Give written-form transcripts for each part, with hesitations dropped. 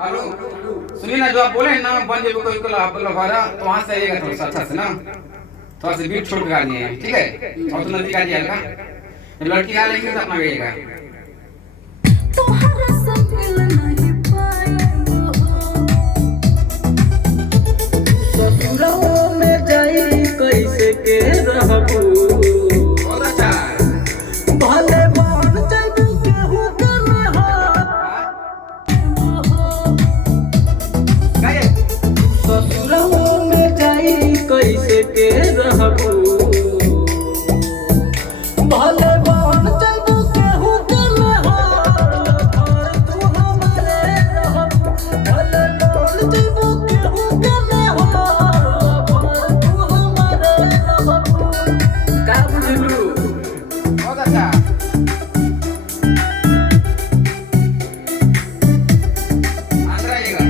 Hello सुनिए ना, जो आप बोले ना बन जेबो कोई को लफारा तो वहां से आइएगा थोड़ा सा अच्छा से ना, थोड़ा सा बीट छोड़ के गाड़ी है, ठीक है? और तो नजदीक आ जाइएगा, लड़की गा लेंगे तो अपना गाइएगा। ससुराल में जाई कैसे के रहबू, बहुत अच्छा भले बन जाबू केहू के मेहर। गाइए। ससुराल में जाई कैसे के रहबू, भले बन जाबू केहू के मेहर। तू हमारे रहबू, भले बन जाबू केहू के मेहर। तू हमारे रहबू। का बुझलू? बहुत अच्छा अंदर आइएगा।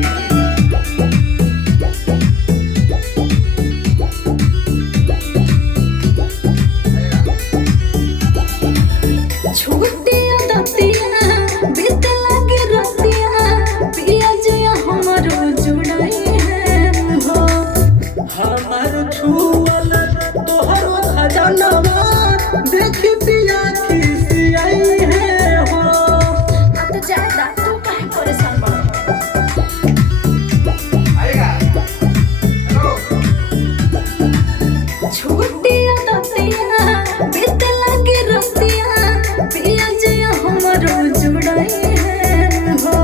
छुट्टिया दतिया बीते लगे रतिया, पिया जिया हमरो जुड़ाई है हो। हमार छुअल तोहरो खजानवा देखी पिया खिसियाई है हो। अब तो ज्यादा तू काहे परेशान बा? आइएगा। हेलो छुट्टिया दतिया बीते लगे रतिया, पिया जिया हमरो जुड़ाई है हो।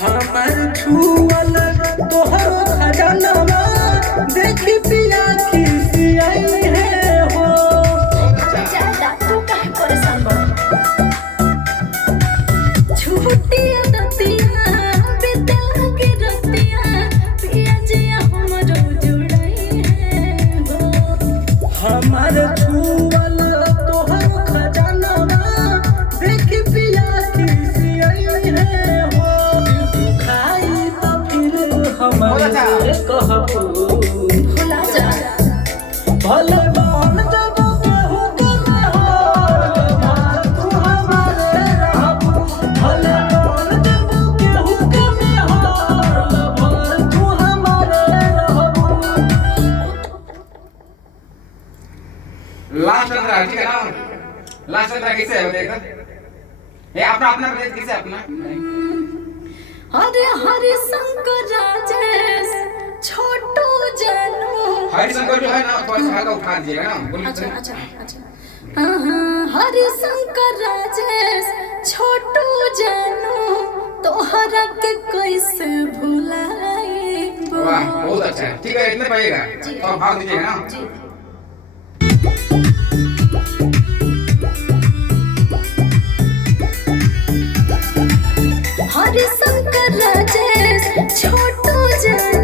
हमार छुअल तोहरो खजानवा देखी पिया खिसियाई है हो। बहुत अब अच्छा ज्यादा तू काहे परेशान बा? छुट्टिया दतिया बीते लगे रतिया, पिया जिया हमरो जुड़ाई है हो। हमार छुअल तोहरो खजानवा देखी पिया खिसियाई है हो। खाई तो फिर हमारे कहबू, भुला जा भले बन जाबू केहू के मेहर। तू हमारे रहबू, भले बन जाबू केहू के मेहर। तू हमारे रहबू। लास्ट अंदर ठीक है ना? लास्ट अंदर कैसे है बताइएगा? ये अपना अपना बताइए कैसे अपना? हरे हरे शंकर राजेश छोटू जानू। हरिशंकर जो है ना थोड़ा सा हल्का उठा दीजिएगा ना, बोलिए अच्छा बोलिए। अच्छा अच्छा हरे शंकर राजेश छोटू जानू, तोहरा के कैसे भुलाई वाह बहुत अच्छा है, ठीक है इतने पाइएगा जी। और भाग दीजिएगा ना। जी। हरे शंकर राजेश छोटू जानू,